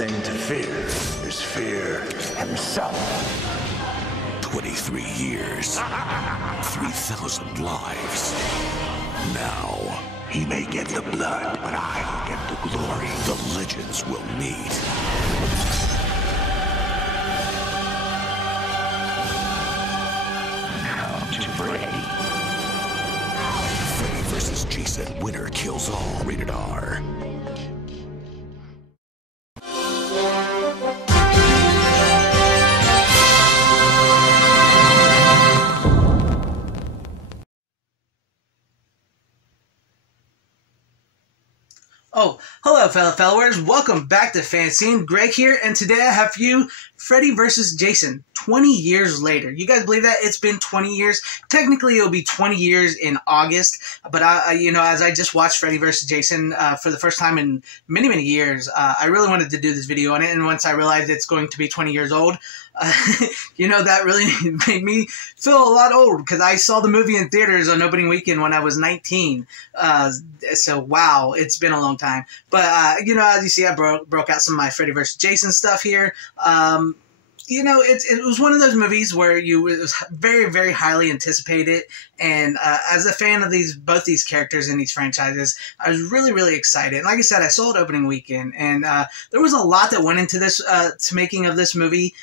thing to fear is fear himself. 23 years, 3,000 lives. Now, He may get the blood, but I'll get the glory. the legends will meet. Come to Freddy. Freddy vs. Jason, winner kills all. Rated R. Oh, hello fellow followers, welcome back to FanZcene. Greg here, and today I have for you Freddy vs. Jason, 20 years later. You guys believe that? It's been 20 years. Technically, it'll be 20 years in August, but as I just watched Freddy vs. Jason for the first time in many, many years, I really wanted to do this video on it, and once I realized it's going to be 20 years old, that really made me feel a lot old, because I saw the movie in theaters on opening weekend when I was 19. So, wow, it's been a long time. But, as you see, I broke out some of my Freddy vs. Jason stuff here. It was one of those movies where it was very, very highly anticipated, and as a fan of both these characters in these franchises, I was really, really excited. And like I said, I saw it opening weekend, and there was a lot that went into this, to making of this movie,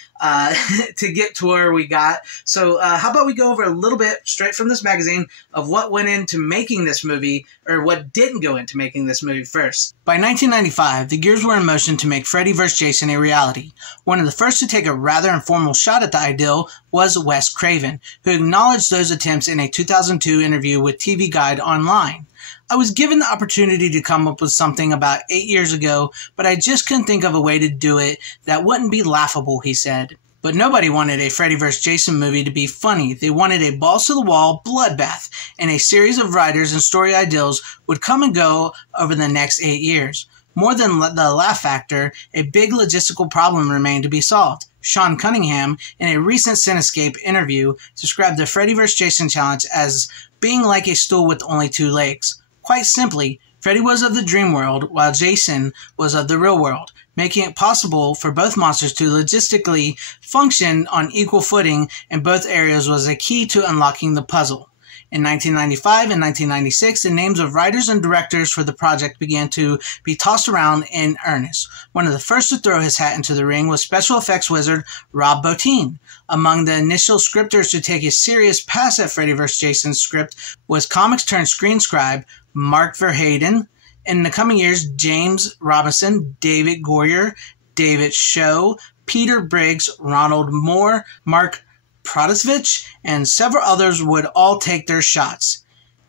to get to where we got. So how about we go over a little bit, straight from this magazine, of what went into making this movie, or what didn't go into making this movie first. By 1995, the gears were in motion to make Freddy vs. Jason a reality. One of the first to take a rather informal shot at the ideal was Wes Craven, who acknowledged those attempts in a 2002 interview with TV Guide Online. I was given the opportunity to come up with something about 8 years ago, but I just couldn't think of a way to do it that wouldn't be laughable, he said. But nobody wanted a Freddy vs. Jason movie to be funny. They wanted a balls-to-the-wall bloodbath, and a series of writers and story ideals would come and go over the next 8 years. More than the laugh factor, a big logistical problem remained to be solved. Sean Cunningham, in a recent Cinescape interview, described the Freddy vs. Jason challenge as being like a stool with only 2 legs. Quite simply, Freddy was of the dream world, while Jason was of the real world, making it possible for both monsters to logistically function on equal footing in both areas was a key to unlocking the puzzle. In 1995 and 1996, the names of writers and directors for the project began to be tossed around in earnest. One of the first to throw his hat into the ring was special effects wizard Rob Bottin. Among the initial scripters to take a serious pass at Freddy vs. Jason's script was comics-turned-screen scribe Mark Verheiden. In the coming years, James Robinson, David Goyer, David Show, Peter Briggs, Ronald Moore, Mark Protosevich, and several others would all take their shots.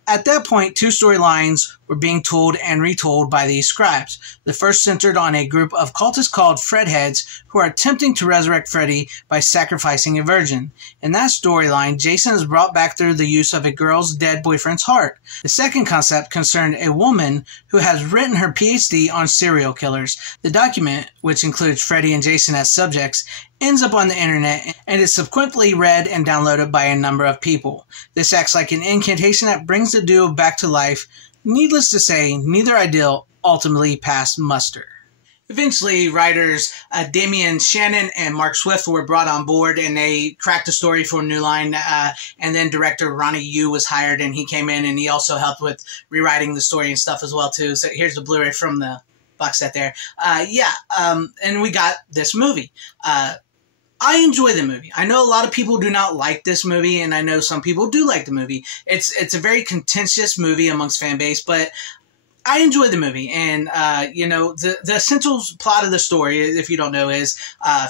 At that point, 2 storylines were being told and retold by these scribes. The first centered on a group of cultists called Fredheads who are attempting to resurrect Freddy by sacrificing a virgin. In that storyline, Jason is brought back through the use of a girl's dead boyfriend's heart. The second concept concerned a woman who has written her PhD on serial killers. The document, which includes Freddy and Jason as subjects, ends up on the internet and is subsequently read and downloaded by a number of people. This acts like an incantation that brings the duo back to life. Needless to say, neither ideal ultimately passed muster. Eventually, writers Damian Shannon and Mark Swift were brought on board, and they cracked a story for New Line, and then director Ronnie Yu was hired, and he came in and he also helped with rewriting the story and stuff as well too. So here's the Blu-ray from the box set there. And we got this movie. I enjoy the movie. I know a lot of people do not like this movie, and I know some people do like the movie. It's a very contentious movie amongst fan base, but I enjoy the movie. And, the essential plot of the story, if you don't know, is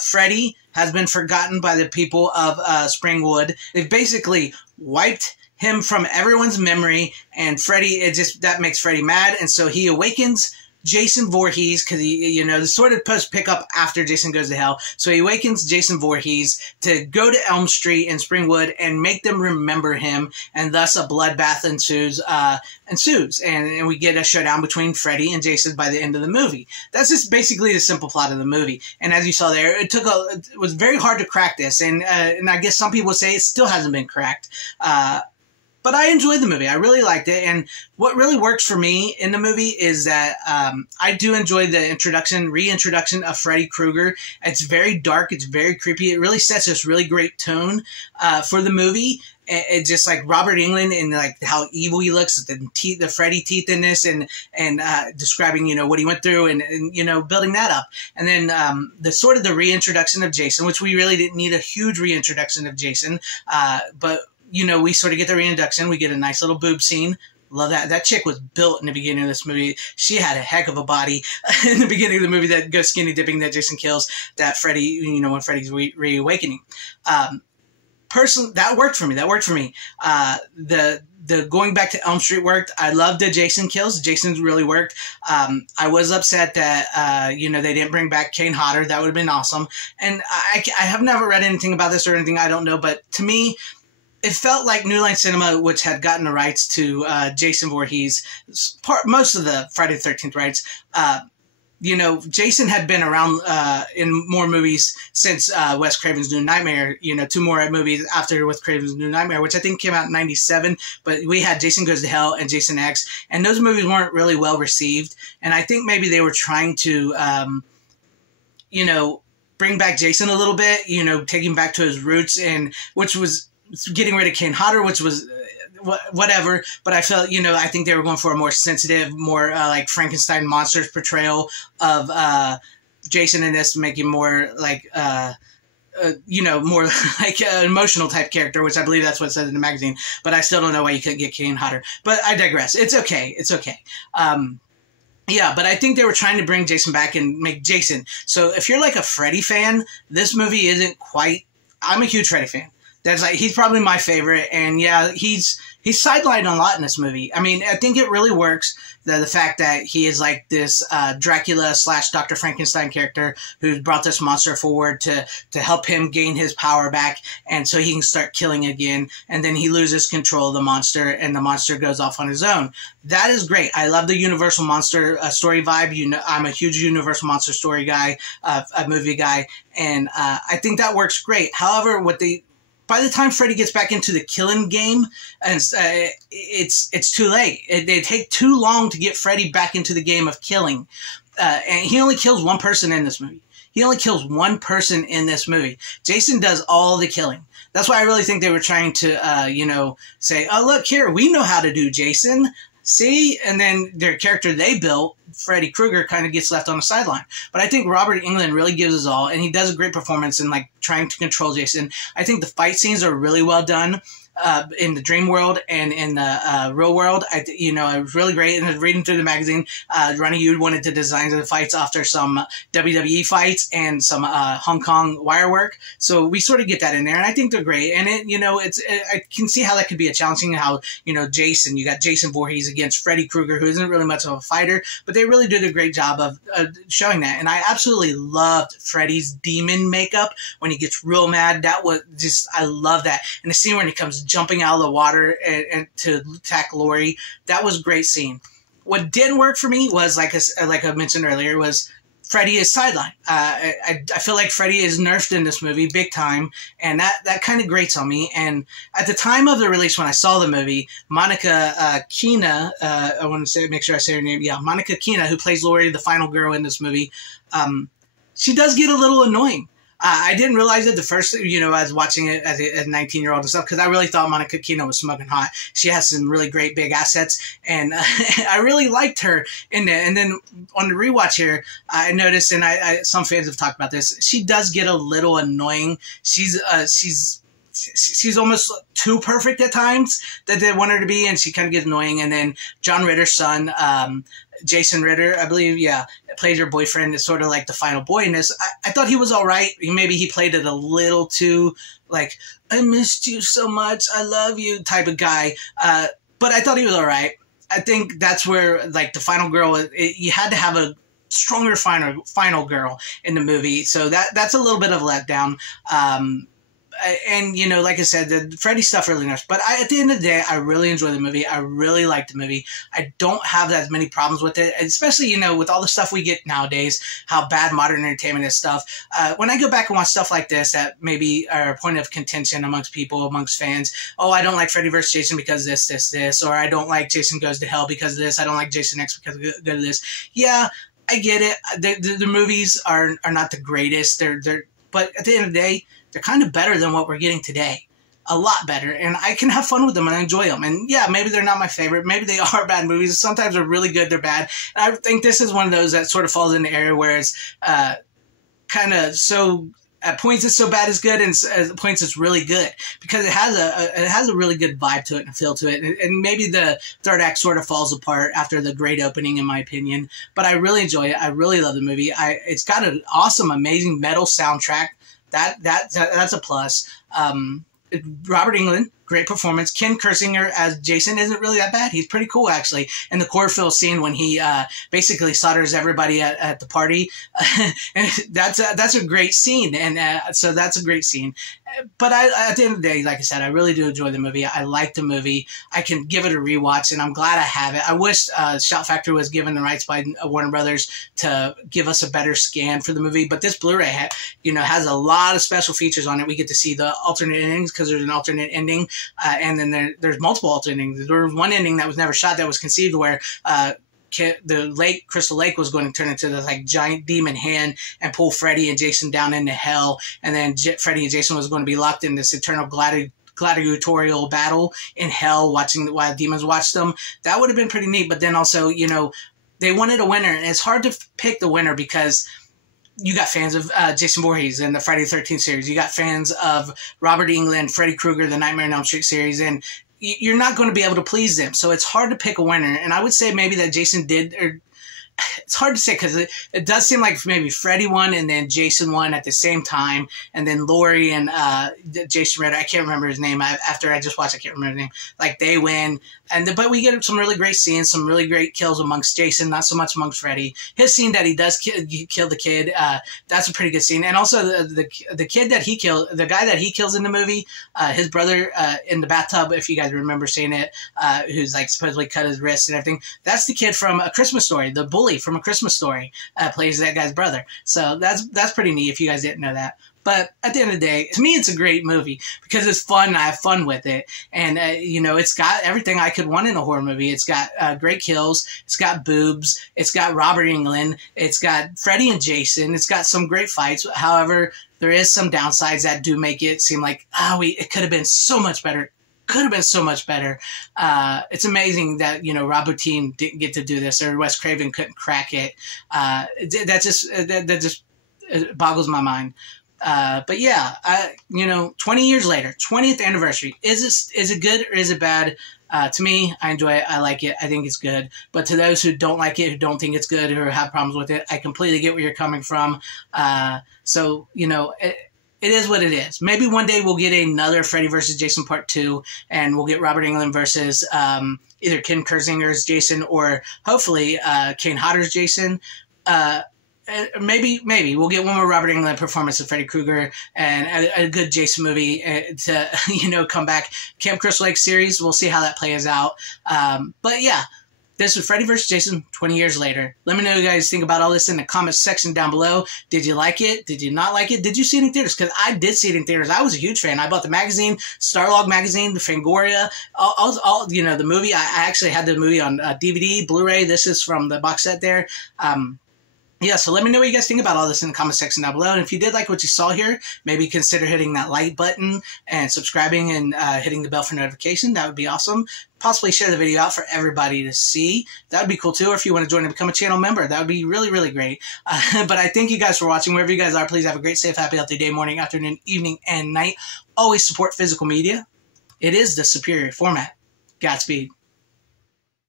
Freddy has been forgotten by the people of Springwood. They've basically wiped him from everyone's memory, and Freddy, that makes Freddy mad, and so he awakens Jason Voorhees, because he, the sort of post pick up after Jason Goes to Hell. So he awakens Jason Voorhees to go to Elm Street in Springwood and make them remember him, and thus a bloodbath ensues, and we get a showdown between Freddy and Jason by the end of the movie. That's just basically the simple plot of the movie. And as you saw there, it was very hard to crack this, and I guess some people say it still hasn't been cracked. but I enjoyed the movie. I really liked it. And what really works for me in the movie is that I do enjoy the reintroduction of Freddy Krueger. It's very dark. It's very creepy. It really sets this really great tone for the movie. It's just like Robert Englund and like how evil he looks, the Freddy teeth in this, and describing, you know, what he went through, and you know, building that up. And then the sort of the reintroduction of Jason, which we really didn't need a huge reintroduction of Jason, but you know, we sort of get the reintroduction. We get a nice little boob scene. Love that. That chick was built in the beginning of this movie. She had a heck of a body in the beginning of the movie that goes skinny dipping, that Jason kills, that Freddy, you know, when Freddy's reawakening. Personally, that worked for me. The going back to Elm Street worked. I love the Jason kills. Jason's really worked. I was upset that, you know, they didn't bring back Kane Hodder. That would have been awesome. And I have never read anything about this or anything. I don't know. But to me, it felt like New Line Cinema, which had gotten the rights to Jason Voorhees, most of the Friday the 13th rights, you know, Jason had been around in more movies since Wes Craven's New Nightmare, you know, 2 more movies after Wes Craven's New Nightmare, which I think came out in 97, but we had Jason Goes to Hell and Jason X, and those movies weren't really well received, and I think maybe they were trying to, you know, bring back Jason a little bit, you know, take him back to his roots, and which was getting rid of Kane Hodder, which was whatever, but I felt, you know, I think they were going for a more sensitive, more like Frankenstein monsters portrayal of Jason in this, making more like you know, more like an emotional type character, which I believe that's what it says in the magazine, but I still don't know why you couldn't get Kane Hodder, but I digress. It's okay. Yeah, but I think they were trying to bring Jason back and make Jason. So if you're like a Freddy fan, this movie isn't quite, I'm a huge Freddy fan. That's like, he's probably my favorite, and yeah, he's sidelined a lot in this movie. I mean, I think it really works, the fact that he is like this Dracula / Dr. Frankenstein character who's brought this monster forward to help him gain his power back, and so he can start killing again, and then he loses control of the monster, and the monster goes off on his own. That is great. I love the Universal Monster story vibe. You know, I'm a huge Universal Monster story guy, a movie guy, and I think that works great. However, by the time Freddy gets back into the killing game, and it's too late. They take too long to get Freddy back into the game of killing. And he only kills one person in this movie. Jason does all the killing. That's why I really think they were trying to, you know, say, oh, look here, we know how to do Jason. See? And then their character they built, Freddy Krueger, kind of gets left on the sideline. But I think Robert Englund really gives his all, and he does a great performance in like trying to control Jason. I think the fight scenes are really well done in the dream world and in the real world. You know, it was really great. And I was reading through the magazine, Ronnie Yu wanted to design the fights after some WWE fights and some Hong Kong wire work. So we sort of get that in there, and I think they're great. And it, you know, I can see how that could be a challenging. How, you know, you got Jason Voorhees against Freddy Krueger, who isn't really much of a fighter, but they really did a great job of showing that. And I absolutely loved Freddy's demon makeup when he gets real mad. That was just, I love that. And the scene when he comes jumping out of the water and to attack Laurie, that was a great scene. What didn't work for me was, like I mentioned earlier, was Freddy is sidelined. I feel like Freddy is nerfed in this movie big time, and that kind of grates on me. And at the time of the release, when I saw the movie, Monica Keena, I want to make sure I say her name. Yeah, Monica Keena, who plays Laurie, the final girl in this movie, she does get a little annoying. I didn't realize it the first, you know, I was watching it as a 19-year-old and stuff, because I really thought Monica Keena was smoking hot. She has some really great big assets, and I really liked her in it. And then on the rewatch here, I noticed, and some fans have talked about this, she does get a little annoying. She's almost too perfect at times that they want her to be, and she kind of gets annoying. And then John Ritter's son, Jason Ritter, I believe, yeah, plays her boyfriend, is sort of like the final boy in this. I thought he was all right. Maybe he played it a little too, like, I missed you so much, I love you type of guy. But I thought he was all right. I think that's where, like, the final girl, you had to have a stronger final girl in the movie. So that's a little bit of a letdown. And, you know, like I said, the Freddy stuff really nice. But at the end of the day, I really enjoy the movie. I really like the movie. I don't have that many problems with it, especially, you know, with all the stuff we get nowadays, how bad modern entertainment is stuff. When I go back and watch stuff like this that maybe are a point of contention amongst people, amongst fans, oh, I don't like Freddy vs. Jason because this, or I don't like Jason Goes to Hell because of this, I don't like Jason X because of this. Yeah, I get it. The movies are not the greatest. But at the end of the day, they're kind of better than what we're getting today. A lot better. And I can have fun with them and I enjoy them. And yeah, maybe they're not my favorite. Maybe they are bad movies. Sometimes they're really good, they're bad. And I think this is one of those that sort of falls in the area where it's kind of so... At points it's so bad it's good, and at points it's really good because it has a really good vibe to it and feel to it. And maybe the third act sort of falls apart after the great opening, in my opinion. But I really enjoy it. I really love the movie. It's got an awesome, amazing metal soundtrack. That's a plus. Robert Englund, great performance. Ken Kersinger as Jason isn't really that bad. He's pretty cool, actually. And the chlorophyll scene when he basically slaughters everybody at the party, and that's a great scene. And so that's a great scene. But at the end of the day, like I said, I really do enjoy the movie. I like the movie. I can give it a rewatch, and I'm glad I have it. I wish Shout Factory was given the rights by Warner Brothers to give us a better scan for the movie. But this Blu-ray, has a lot of special features on it. We get to see the alternate endings because there's an alternate ending, and then there's multiple alternate endings. There was one ending that was never shot that was conceived where the Crystal Lake was going to turn into this like giant demon hand and pull Freddy and Jason down into hell, and then Freddy and Jason was going to be locked in this eternal gladiatorial battle in hell, watching while demons watched them. That would have been pretty neat. But then also, they wanted a winner, and it's hard to pick the winner because you got fans of Jason Voorhees and the Friday the 13th series. You got fans of Robert Englund, Freddy Krueger, the Nightmare on Elm Street series, and you're not going to be able to please them. So it's hard to pick a winner. And I would say maybe that Jason did, or it's hard to say because it does seem like maybe Freddy won and then Jason won at the same time. And then Laurie and Jason Ritter, I can't remember his name. After I just watched, I can't remember his name. Like they win. But we get some really great scenes, some really great kills amongst Jason, not so much amongst Freddy. His scene that he does kill the kid, that's a pretty good scene. And also the kid that he killed, the guy that he kills in the movie, his brother in the bathtub, if you guys remember seeing it, who's like supposedly cut his wrist and everything. That's the kid from A Christmas Story. The bully from A Christmas Story plays that guy's brother. So that's pretty neat if you guys didn't know that. But at the end of the day, to me, it's a great movie because it's fun. I have fun with it. And, it's got everything I could want in a horror movie. It's got great kills. It's got boobs. It's got Robert Englund. It's got Freddy and Jason. It's got some great fights. However, there is some downsides that do make it seem like, it could have been so much better. Could have been so much better. It's amazing that, Rob Bottin didn't get to do this or Wes Craven couldn't crack it. That just boggles my mind. But yeah, 20 years later, 20th anniversary. Is it good or is it bad? To me, I enjoy it. I like it. I think it's good. But to those who don't like it, who don't think it's good, or have problems with it, I completely get where you're coming from. It is what it is. Maybe one day we'll get another Freddy vs. Jason Part 2, and we'll get Robert Englund versus either Ken Kersinger's Jason or hopefully Kane Hodder's Jason. Maybe we'll get one more Robert Englund performance of Freddy Krueger and a good Jason movie to come back. Camp Crystal Lake series, we'll see how that plays out. But yeah, this is Freddy vs. Jason 20 years later. Let me know what you guys think about all this in the comments section down below. Did you like it? Did you not like it? Did you see it in theaters? Because I did see it in theaters. I was a huge fan. I bought the magazine, Starlog magazine, the Fangoria, all the movie. I actually had the movie on DVD, Blu-ray. This is from the box set there. Yeah, so let me know what you guys think about all this in the comment section down below. And if you did like what you saw here, maybe consider hitting that like button and subscribing and hitting the bell for notification. That would be awesome. Possibly share the video out for everybody to see. That would be cool too. Or if you want to join and become a channel member, that would be really, really great. But I thank you guys for watching. Wherever you guys are, please have a great, safe, happy, healthy day, morning, afternoon, evening, and night. Always support physical media. It is the superior format. Godspeed.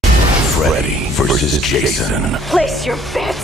Freddy vs. Jason. Place your bet.